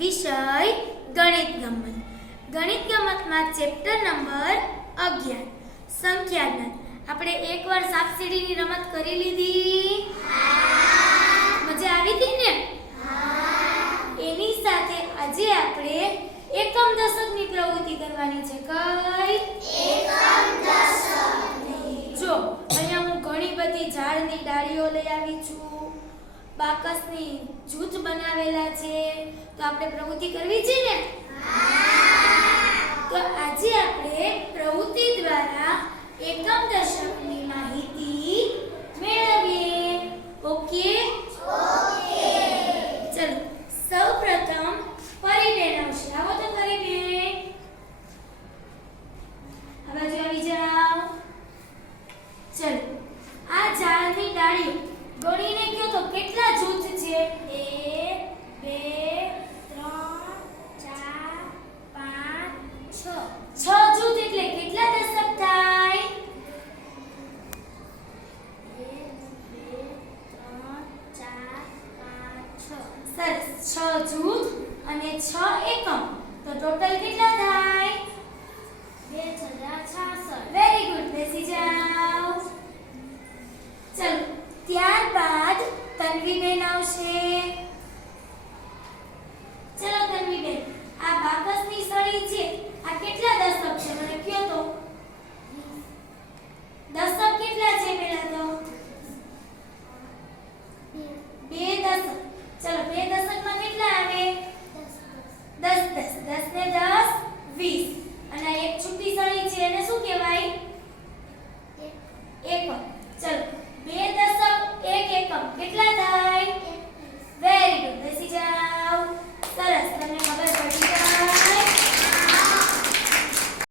વિષય ગણિત ગમત. ગણિત ગમતમાં ચેપ્ટર નંબર 11 સંખ્યા જ્ઞાન. આપણે એકવાર સાપસીડીની રમત કરી લીધી. મજા આવી હતી ને? એની સાથે આજે આપણે એકમ દશકની પ્રવૃત્તિ કરવાની છે. કઈ? એકમ દશક. જો અહીંયા હું ઘણી બધી ઝાડની ડાળીઓ લઈ આવી છું. બાકસની જૂથ બનાવેલા છે. તો આપણે પ્રવૃત્તિ કરવી છે ને? તો આજે આપણે પ્રવૃત્તિ દ્વારા એકમ દશકની માહિતી મેળવીએ. ઓકે? ચલો સૌપ્રથમ પરિબેન આવશે. આવો તો પરિબેન, આ બાજુ આવી જાઓ. ચલો આ ઝાડની ડાળીઓ ગણીને કયો તો કેટલા જૂથ છે? 1 2 3 4 5 6. 6 જૂથ એટલે કેટલા દશક થાય? 1 2 3 4 5 6. સરસ, 6 જૂથ અને 6 એકમ, તો ટોટલ કેટલા થાય? 2066. વેરી ગુડ, બેસી જાઓ. ચલો ત્યારબાદ તન્વીબેન આવશે.